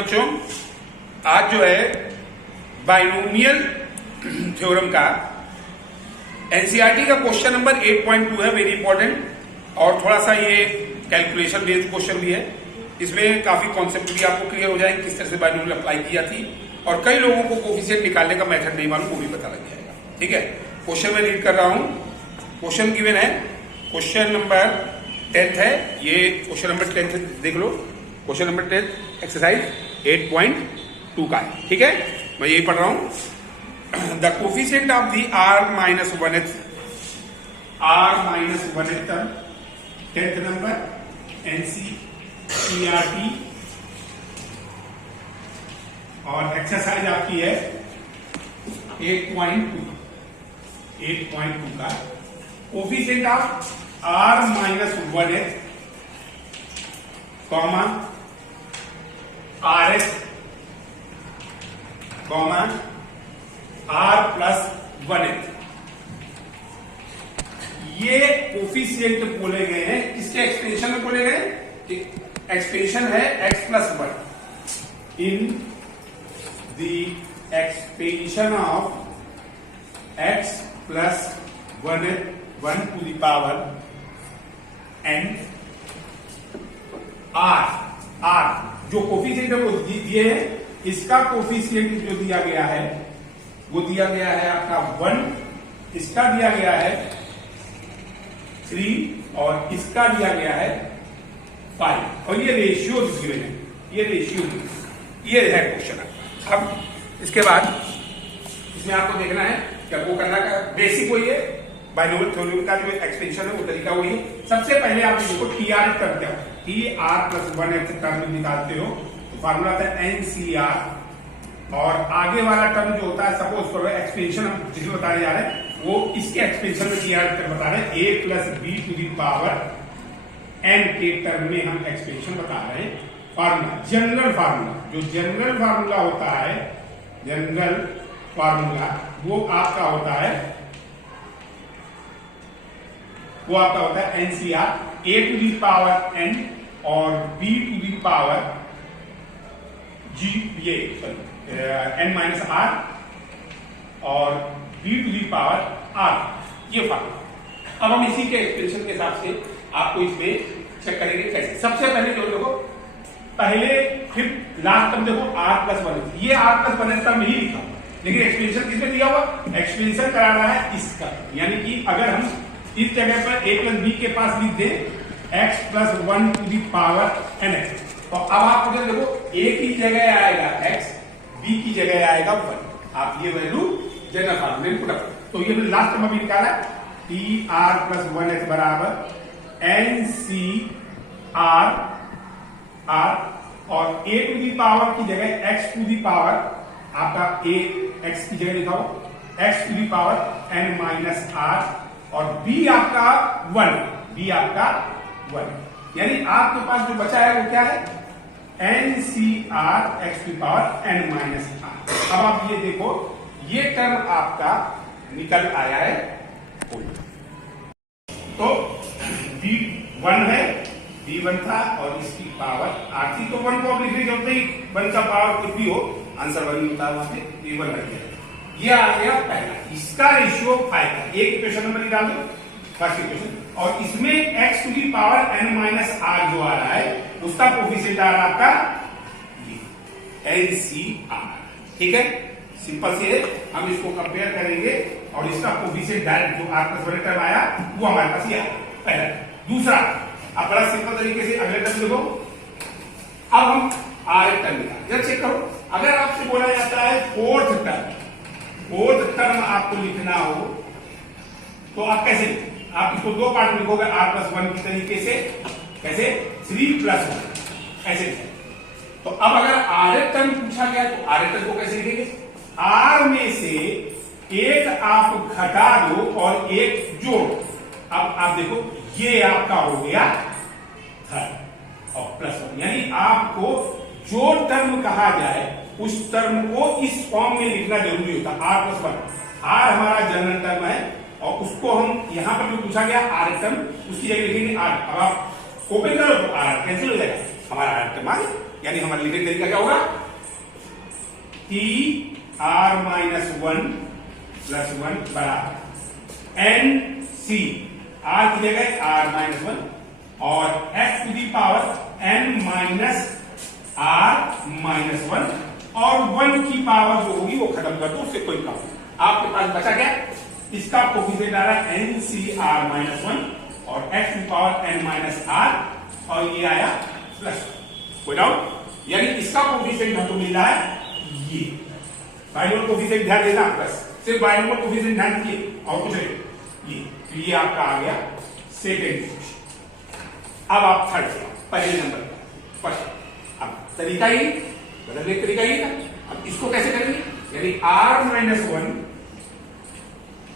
बच्चों आज जो है बाइनोमियल थ्योरम का एनसीईआरटी का क्वेश्चन नंबर 8.2 है, वेरी इंपॉर्टेंट। और थोड़ा सा ये कैलकुलेशन बेस्ड क्वेश्चन भी है। इसमें काफी कॉन्सेप्ट भी आपको क्लियर हो जाएंगे, किस तरह से बाइनोमियल अप्लाई की जाती है। और कई लोगों को कोफिशिएंट निकालने का मेथड नहीं मालूम, वो भी पता लग जाएगा। ठीक है, क्वेश्चन में रीड कर रहा हूं। क्वेश्चन गिवन है, क्वेश्चन नंबर 10 है। ये क्वेश्चन नंबर 10 देख लो। क्वेश्चन नंबर 10 एक्सरसाइज 8.2 का है। ठीक है, मैं यही पढ़ रहा हूं। The coefficient of the r minus 1th term 10th number NCERT और एक्सरसाइज आपकी है 8.2 का coefficient of r minus 1th comma RS comma R plus 1th, ये कोफिशिएंट बोले गए हैं। किसके एक्सपेंशन में बोले गए? एक्सपेंशन है x plus 1 in the expansion of x plus 1 to the power n R जो कोफिशिएंट है वो दिए है। इसका कोफिशिएंट जो दिया गया है वो दिया गया है आपका 1, इसका दिया गया है 3 और इसका दिया गया है 5। और ये रेशियो गिवन है, ये रेशियो ये है क्वेश्चन। अब इसके बाद इसमें आपको देखना है क्या वो करना का बेसिक वही है। बाइनोमियल थ्योरम का जो एक्सपेंशन है वो तरीका वही है। सबसे पहले आप इसको टीआर करते हो, TR प्लस 1th टर्म निकालते हो तो फार्मूला था NCR। और आगे वाला टर्म जो होता है, सपोज करो एक्सपेंशन हम जिसे बताने जा रहे हैं वो इसके एक्सपेंशन में TR टर्म बता रहे हैं, A plus B to the power N के टर्म में हम एक्सपेंशन बता रहे हैं। फार्मूला जनरल फार्मूला, जो जनरल फार्मूला होता है, जनरल फार्मूला वो आपका होता है NCR, A to the power N और B to the power G, ये N माइनस R और B to the power R, ये फार्मूला। अब हम इसी के एक्सप्रेशन के हिसाब से आपको इसमें चेक करेंगे कैसे। सबसे पहले जो देखो, पहले फिर लास्ट टर्म देखो R प्लस 1, ये R प्लस 1 टर्म ही लिखा, लेकिन एक्सपेंशन किसमें दिया हुआ? एक्सपेंशन करा रहा है इसका, यानी कि अगर हम इस जगह पर a प्लस बी के पास लिख दे x plus 1 to the power nx, तो अब आप मुझे देखो a की जगह आएगा x, b की जगह आएगा 1। आप ये वैल्यू जनरल फार्मूला में पुट अप, तो ये लास्ट में भी निकाला TR प्लस 1x बराबर NCR R और a टू दी पावर की जगह x टू दी पावर आपका a x की जगह लिखा हो x to the power n minus r और b आपका 1, यानी आपके पास जो बचा है वो क्या है? NCR x की पावर n माइनस r। अब आप ये देखो, ये टर्म आपका निकल आया है। तो B1 है, B1 था और इसकी पावर r थी, तो 1 को लिखने के होते ही 1 का पावर कुछ भी हो, आंसर 1 होता है, वहां से B1 लग गया। ये आ गया पहला, इसका रेशियो 5 है। एक इक्वेशन नंबर निकाल दो, फर्स्ट इक्वेशन, और इसमें x to the power n minus r जो आ रहा है उसका कोफिशिएंट आ रहा है आपका ये NCR। ठीक है, सिंपल से हम इसको कंपेयर करेंगे और इसका कोफिशिएंट डायरेक्ट जो r प्लस 1 टर्म आया वो हमारे पास ये आया पहला। दूसरा, अब बड़ा सिंपल तरीके से अगले टर्म देखो। अब हम R टर्म निकाल, चेक करो। अगर आपसे बोला जाता है फोर्थ टर्म आपको लिखना हो तो आप कैसे, आप इसको दो पार्ट में लिखोगे r प्लस 1 की तरीके से। कैसे? 3 प्लस 1 ऐसे। तो अब अगर r टर्म पूछा गया तो r टर्म को कैसे लिखेंगे? r में से एक आप घटा दो और एक जोड़। अब आप देखो ये आपका हो गया थर्ड और प्लस 1, यानी आपको जो टर्म कहा जाए उस टर्म को इस फॉर्म में लिखना जरूरी होता है, r प्लस 1। r हमारा जनरल टर्म है और उसको हम यहां पर जो पूछा गया r टर्म, उसकी जगह लिखेंगे r। अब आप ओपन करो तो r कैंसिल हो जाएगा, हमारा r टर्म आ गया। यानी हमारा लिखने तरीका क्या होगा, टी आर माइनस 1 प्लस 1 बराबर एन सी, आर की जगह आर माइनस 1 और X to the power N minus R minus 1 और 1 की पावर जो होगी वो खत्म कर दो, उससे कोई काम नहीं। आपके पास बचा क्या, इसका कोफिशिएंट आ रहा है एन सी आर माइनस 1 और एक्स की पावर एन माइनस आर और ये आया प्लस, कोई डाउट, यानी इसका कोफिशिएंट हमको मिल रहा है ये बाइनोमियल कोफिशिएंट ध्यान देना, प्लस सिर्फ बाइनोमियल कोफिशिएंट ध्यान दीजिए और कुछ नहीं, ये तो ये आपका आ गया सेकेंड इक्वेशन। अब आप थर्ड से पहले नंबर फर्स्ट, अब तरीका ही बदलने का तरीका ही था। अब इसको कैसे करेंगे, यानी r माइनस 1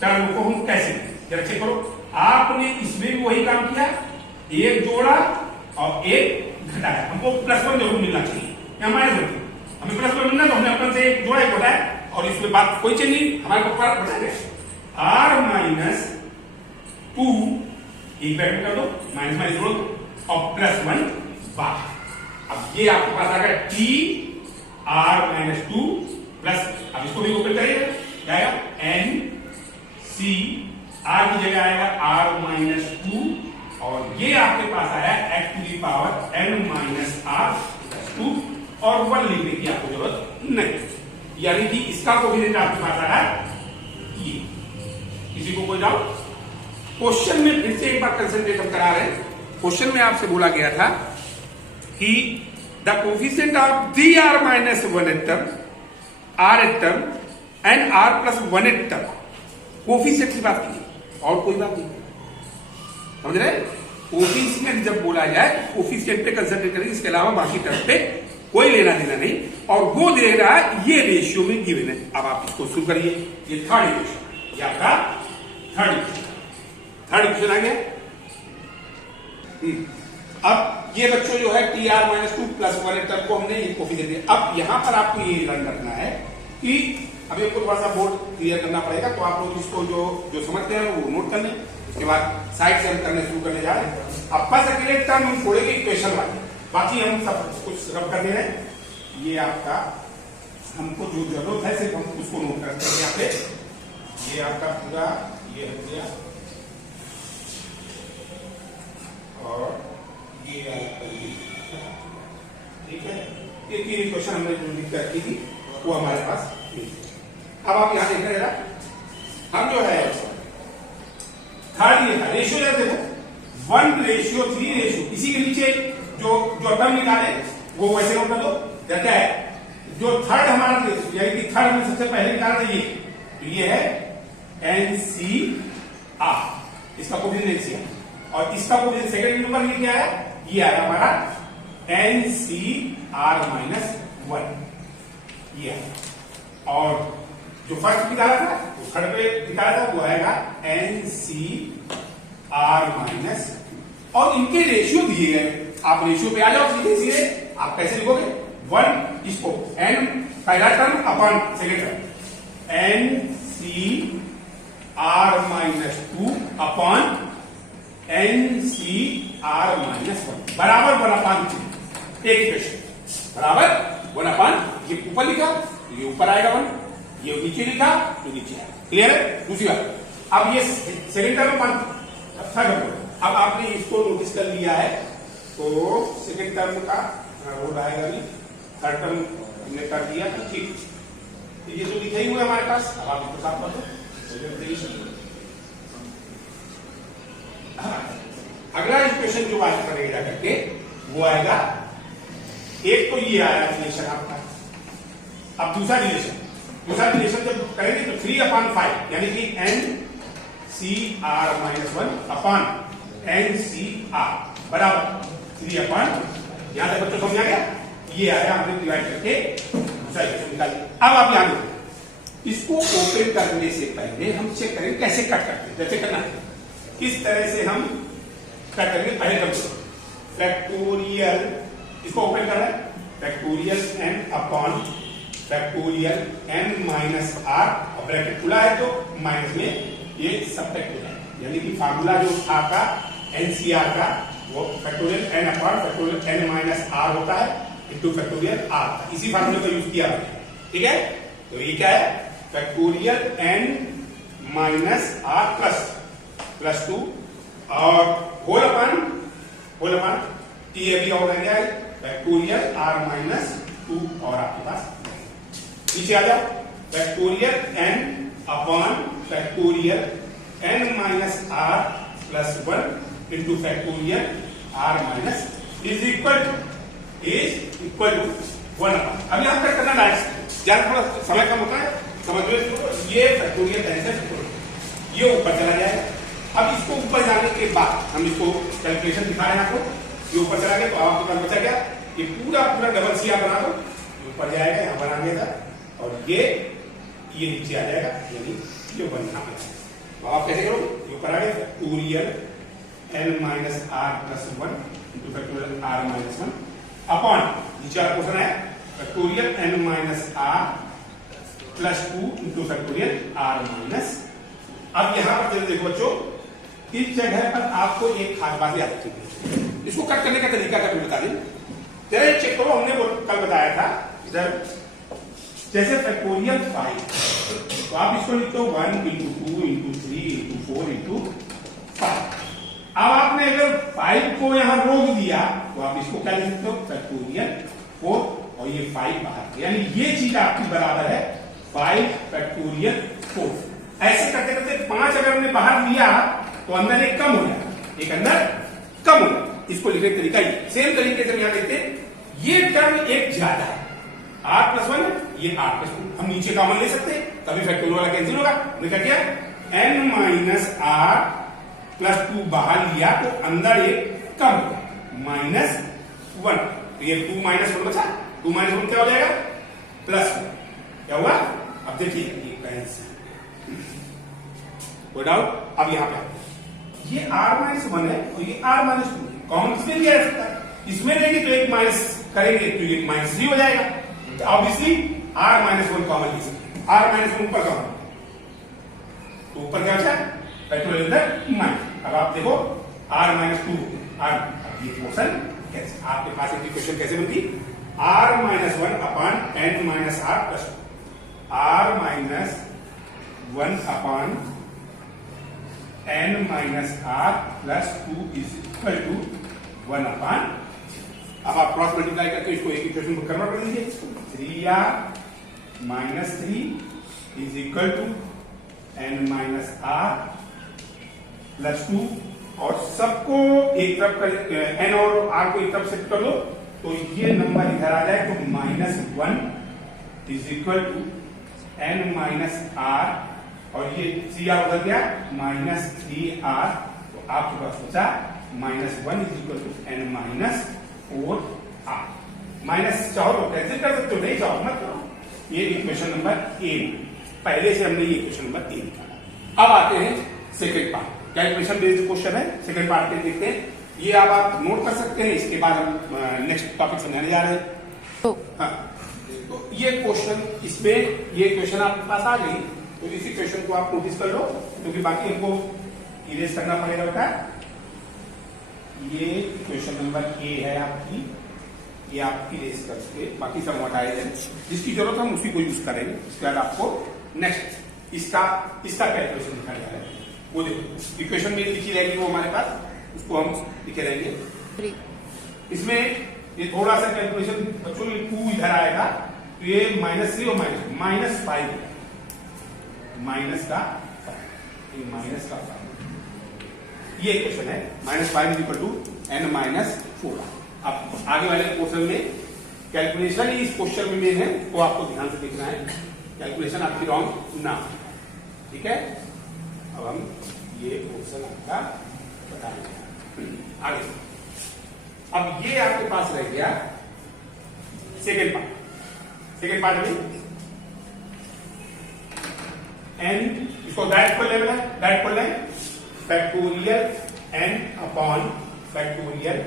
टर्म को हम कैसे, जरा चेक करो, आपने इसमें भी वही काम किया, एक जोड़ा और एक घटाया, हमको प्लस 1 जरूर मिलना चाहिए या माइनस 1, हमें प्लस 1 मिलना तो हमने अपन से एक जोड़ा एक घटाया और इसमें बात कोई चेंज नहीं, हमारे को फर्क बता दे r माइनस 2 एक ब्रैकेट कर दो, माइनस माइनस जोड़ दो और प्लस 1 बाहर। अब ये आपके पास आ गया टी आर माइनस 2 प्लस, अब इसको भी ओपन करिएगा, क्या आएगा एन सी, आर की जगह आएगा आर माइनस 2 और ये आपके पास आया X to the power N minus R plus 2 और 1 लिखने की आपको जरूरत नहीं, यानी कि इसका कोफिशिएंट आपके पास आ रहा है ये। किसी को कोई डाउट? क्वेश्चन में फिर से एक बार कंसंट्रेट हम करा रहे हैं, क्वेश्चन में आपसे बोला गया था कि the coefficient of the R minus 1 term R term and R plus 1 term, coefficient की बात की और कोई बात नहीं, समझ रहे? कोफिशिएंट जब बोला जाए कोफिशिएंट पे कंसंट्रेट करेंगे, इसके अलावा बाकी टर्म पे कोई लेना देना नहीं, और वो दे रहा है ये रेशियो में गिवन है। अब आप इसको शुरू करिए, ये थर्ड इक्वेशन, ये आपका थर्ड इक्वेशन आ गया। अब ये बच्चों जो है T R minus 2 plus 1 term को हमने ये कोफिशिएंट दिया। अब यहां पर आपको ये लर्न करना है कि अभी आपको थोड़ा सा बोर्ड क्लियर करना पड़ेगा, तो आप लोग इसको जो समझते हैं वो नोट कर लें, उसके बाद साइड से हम करने शुरू करने जा रहे हैं। अब बस अकेले टर्म हम छोड़ेंगे इक्वेशन वाले, बाकी हम सब कुछ रब कर दे रहे हैं। ये आपका हमको जो जरूरत है सिर्फ हम उसको नोट करते हैं यहाँ पे, ये आपका पूरा ये हो गया और ये ठीक है, ये तीन इक्वेशन हमने जो लिख कर रखी थी वो हमारे पास। अब आप यहां देख रहे हैं, हम जो है थर्ड ये था रेशियो जैसे देखो 1:3, इसी के नीचे जो टर्म निकाले वो वैसे नोट कर दो, क्या है जो थर्ड हमारा यानी कि थर्ड में सबसे पहले निकाला था ये, तो ये है एन सी आर, इसका कोफिशिएंट एन सी आर और इसका कोफिशिएंट सेकंड नंबर ये क्या है, ये आया हमारा एन सी आर माइनस 1 ये है, और जो फर्स्ट निकाला था वो थर्ड पे निकाला था वो आएगा एन सी आर माइनस, और इनके रेशियो दिए गए, आप रेशियो पे आ जाओ सीधे सीधे, आप कैसे लिखोगे 1 इसको एन पहला term upon second term N C R minus 2 upon N C R minus 1 बराबर 1/2, एक इक्वेशन बराबर 1/, ये ऊपर लिखा तो ये ऊपर आएगा 1, ये नीचे लिखा तो नीचे आएगा, क्लियर है? दूसरी बात, अब ये सेकेंड टर्म 1, अब आपने इसको नोटिस कर लिया है तो सेकेंड टर्म का वो रहेगा नहीं, थर्ड टर्म हमने कर दिया तो ठीक, तो ये जो लिखे हुए हमारे पास, अब आप इसको साफ कर दो। अगला इक्वेशन जो बात करेगा करके वो आएगा, एक तो ये आया रिलेशन आपका, अब दूसरा रिलेशन जब करेंगे तो 3/5 यानी कि N C R minus 1 upon N C R बराबर 3/, यहां तक बच्चों समझ आ गया, ये आया हमने डिवाइड करके दूसरा इक्वेशन निकाल दिया। अब आप यहां देखो, इसको ओपन करने से पहले हम चेक करें कैसे कट करते हैं, जैसे करना है किस तरह से हम कट करेंगे। पहले कम फैक्टोरियल, इसको ओपन कर रहा है factorial N upon factorial N minus R, और ब्रैकेट खुला है तो माइनस में ये सबट्रैक्ट हो जाएगा, यानी कि फार्मूला जो आपका एनसीआर का वो factorial N upon factorial N minus R होता है, इंटू फैक्टोरियल आर, इसी फार्मूले का यूज किया, ठीक है। तो ये क्या है, factorial N minus R plus 2 और होल अपन टी अभी और रह गया है फैक्टोरियल आर माइनस 2 और आपके पास नीचे आ जाओ factorial N upon factorial N minus R plus 1 into factorial R minus is equal to 1 upon. अब यहां तक करना डायरेक्ट, ज्यादा थोड़ा समय कम होता है, समझ लो ये फैक्टोरियल कैंसिल, ये ऊपर चला जाएगा। अब इसको ऊपर जाने के बाद हम इसको कैलकुलेशन दिखा रहे हैं आपको, ये ऊपर चला गया तो आपके पास बचा क्या, ये पूरा डबल सी आप बना दो, ऊपर जाएगा यहां बना दिया था और ये नीचे आ जाएगा, यानी ये वन यहां पर। तो आप कैसे करोगे, ये ऊपर आ गया factorial N minus R plus 1 into factorial R minus 1 upon नीचे आपको क्वेश्चन है factorial N minus R plus 2 into factorial R minus. अब यहां पर देखो बच्चों, इस जगह पर आपको एक खास बात याद रखनी, इसको कट करने का तरीका क्या बता दें, जरा चेक करो। हमने कल बताया था इधर जैसे फैक्टोरियल 5, तो आप इसको लिखते हो 1 इंटू 2 इंटू 3 इंटू 4 इंटू 5। अब आपने अगर 5 को यहां रोक दिया तो आप इसको क्या लिख सकते हो, फैक्टोरियल 4 और ये 5 बाहर, यानी ये चीज आपकी बराबर है 5 फैक्टोरियल 4। ऐसे करते करते 5 अगर हमने बाहर लिया तो अंदर एक कम हो जाएगा, एक अंदर कम हो जाएगा। इसको लिखने का तरीका ये सेम तरीके से यहां देखते हैं, ये टर्म एक ज्यादा है, r प्लस 1 ये r प्लस 2, हम नीचे कॉमन ले सकते हैं, तभी फैक्टोरियल वाला कैंसिल होगा। हमने क्या किया, n माइनस r प्लस 2 बाहर लिया तो अंदर एक कम माइनस 1, तो ये 2 माइनस 1 बचा, 2 माइनस 1 क्या हो जाएगा, प्लस 1, क्या हुआ। अब देखिए ये कैंसिल, कोई डाउट। अब यहां पे ये r माइनस 1 है और ये r माइनस 2 है, कॉमन किसमें लिया जा सकता है, इसमें लेंगे तो एक माइनस करेंगे तो ये माइनस 3 हो जाएगा, तो ऑब्वियसली r माइनस 1 कॉमन ले सकते हैं, r माइनस 1 ऊपर कॉमन, तो ऊपर क्या बचा फैक्टोरियल अंदर माइनस। अब आप देखो r माइनस 2 r, अब ये क्वेश्चन कैसे, आपके पास एक इक्वेशन कैसे बनती, r minus 1 upon n minus r plus 2, r minus 1 upon n minus r plus 2 is equal to 1 upon. अब आप क्रॉस मल्टीप्लाई करके इसको एक इक्वेशन को कन्वर्ट कर लीजिए, 3r minus 3 is equal to n minus r plus 2 और सबको एक तरफ कर, n और r को एक तरफ शिफ्ट कर दो तो ये नंबर इधर आ जाए, तो minus 1 is equal to n minus r और ये 3r उधर गया माइनस 3r, तो आपके पास बचा minus 1 is equal to n minus 4r। Minus चाहो तो कैंसिल कर सकते हो, नहीं चाहो मत करो। ये इक्वेशन नंबर ए, पहले से हमने ये इक्वेशन नंबर ए निकाला। अब आते हैं second part, calculation based question है, सेकंड पार्ट पे देखते हैं। ये आप नोट कर सकते हैं, इसके बाद हम नेक्स्ट टॉपिक समझाने जा रहे हैं। हाँ, तो ये क्वेश्चन, इसमें ये क्वेश्चन आपके पास आ गई तो इसी क्वेश्चन को आप नोटिस कर लो, क्योंकि बाकी हमको इरेज करना पड़ेगा बेटा। ये क्वेश्चन नंबर ए है आपकी, ये आप इरेज करके बाकी सब हटाए हैं, जिसकी जरूरत हम उसी को यूज करेंगे। उसके बाद आपको नेक्स्ट इसका कैलकुलेशन दिखाया जा रहा है, वो देखो इक्वेशन में लिखी रहेगी वो हमारे पास, उसको हम लिखे रहेंगे। इसमें ये थोड़ा सा कैलकुलेशन बच्चों, 2 इधर आएगा तो ये -3 और माइनस 5, माइनस का 5, ये क्वेश्चन है, -5 is equal to n minus 4। अब आगे वाले क्वेश्चन में कैलकुलेशन इस क्वेश्चन में है, वो आपको ध्यान से देखना है, कैलकुलेशन आपकी रॉन्ग ना, ठीक है। अब हम ये क्वेश्चन आपका बताएंगे आगे। अब ये आपके पास रह गया सेकेंड पार्ट। सेकेंड पार्ट में n, इसको डायरेक्ट खोल लेना है, डायरेक्ट खोल लें, factorial n upon factorial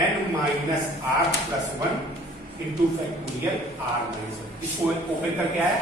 n minus r plus 1 into factorial r minus 1। इसको ओपन करके आया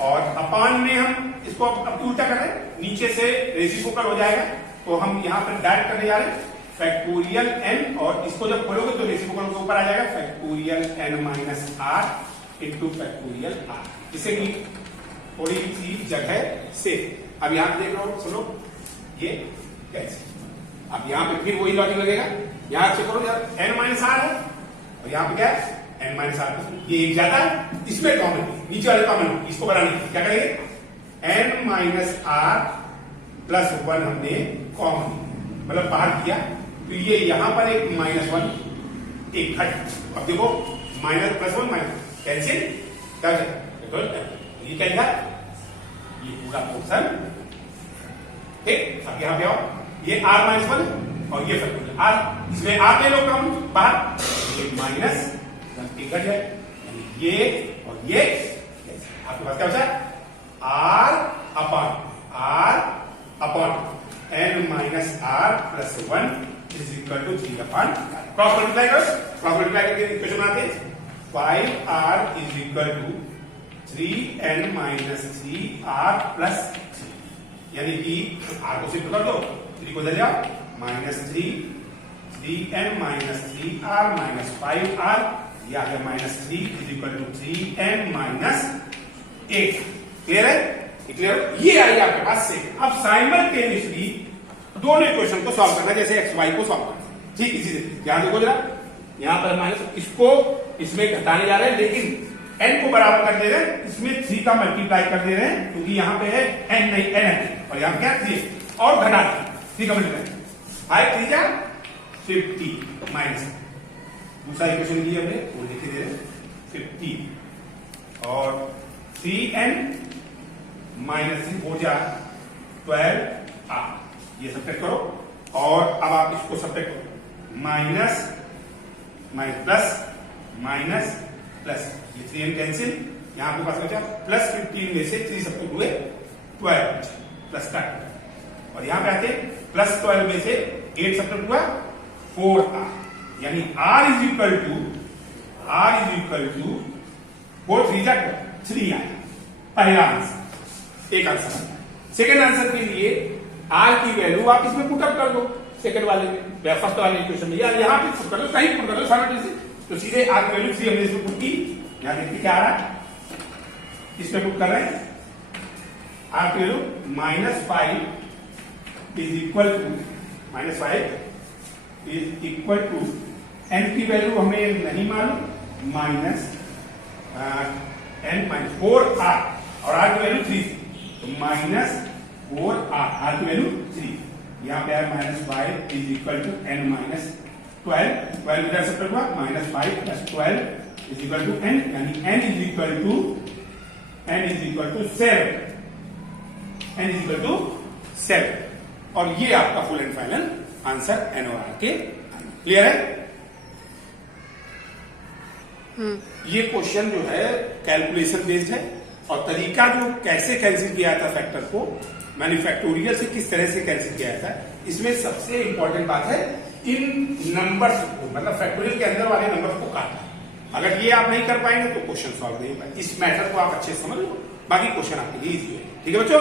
और अपॉन में हम इसको अब उल्टा कर रहे हैं, नीचे से रेसिप्रोकल हो जाएगा, तो हम यहां पर डायरेक्ट करने जा रहे हैं फैक्टोरियल n, और इसको जब खोलोगे तो रेसिप्रोकल के ऊपर आ जाएगा factorial n minus r into factorial r, जिससे कि थोड़ी सी जगह से। अब यहां पे देख रहे हो सुनो, ये कैसे, अब यहां पे फिर वही लॉजिक लगेगा, यहां चेक करो यार n माइनस r है और यहां पे क्या है n माइनस r, ये एक ज्यादा है, इसमें कॉमन नीचे वाले कॉमन, इसको बनाने के क्या करेंगे n माइनस r प्लस 1 हमने कॉमन मतलब बाहर किया, तो ये यहां पर एक -1 एक घट। अब देखो माइनस प्लस 1 माइनस कैंसिल, क्या ये क्या लिखा, ये पूरा पोर्शन ठीक। अब यहां पे आओ, ये r माइनस 1 और ये फैक्टोरियल r, इसमें r ले लो कम बाहर, ये माइनस एक घट है, ये और ये आपके पास क्या बचा r upon n minus r plus 1 is equal to 3 upon, cross multiply करो, क्रॉस मल्टीप्लाई करके इक्वेशन बनाते हैं 5r is equal to 3n minus 3r plus 3, यानी कि r को सिंपल कर दो, 3 को इधर जाओ -3n minus 3r minus 5r, ये आ गया -3 is equal to 3n minus 8। Clear है, क्लियर, ये आई आपके पास से। अब साइमल्टेनियसली दोनों इक्वेशन को सॉल्व करना, जैसे एक्स वाई को सॉल्व करना, ठीक इसी से। यहां देखो जरा, यहां पर माइनस, इसको इसमें घटाने जा रहे हैं, लेकिन n को बराबर कर दे रहे हैं, इसमें 3 का मल्टीप्लाई कर दे रहे हैं, क्योंकि यहां पे है n नहीं n है, और यहां क्या 3 और घटा 3 का मल्टीप्लाई 5 3 जा 50 माइनस, दूसरा इक्वेशन की हमने वो लिख दे रहे 50 और 3n माइनस 3 हो जा 12r, ये सब्ट्रैक्ट करो, और अब आप इसको सब्ट्रैक्ट करो, minus minus plus minus plus, ये 3n कैंसिल, यहां आपके पास बचा प्लस 15 में से 3 सब्ट्रैक्ट हुए 12 प्लस कट, और यहां पे आते प्लस 12 में से 8 सब्ट्रैक्ट हुआ 4r, यानी r इज इक्वल टू 4 3 जा 3 आया, पहला आंसर, एक आंसर। सेकंड आंसर के लिए r की वैल्यू आप इसमें पुट अप कर दो, सेकंड वाले में, फर्स्ट वाले इक्वेशन में, या यहां पे पुट कर दो, कहीं पुट कर दो साइमल्टेनियसली, तो सीधे r की वैल्यू 3 हमने इसमें पुट की, यहां देखिए क्या आ रहा है, इसमें पुट कर रहे हैं r की value -5 is equal to is equal to n की वैल्यू हमें नहीं मालूम, माइनस n माइनस 4r और r की वैल्यू 3, तो -4r की वैल्यू 3, यहां पे है -5 is equal to n minus 12 इधर से हुआ -5 plus 12 is equal to n, यानी n इज इक्वल टू 7, और ये आपका full and final answer n और r के। क्लियर है, ये क्वेश्चन जो है कैलकुलेशन बेस्ड है, और तरीका जो कैसे कैंसिल किया था फैक्टर को, मैंने फैक्टोरियल से किस तरह से कैंसिल किया था, इसमें सबसे इंपॉर्टेंट बात है इन नंबर्स को, मतलब फैक्टोरियल के अंदर वाले नंबर्स को काटना। अगर ये आप नहीं कर पाएंगे तो क्वेश्चन सॉल्व नहीं हो पाएगा। इस मैथड को आप अच्छे से समझ लो, बाकी क्वेश्चन आपके लिए इजी है। ठीक है बच्चों।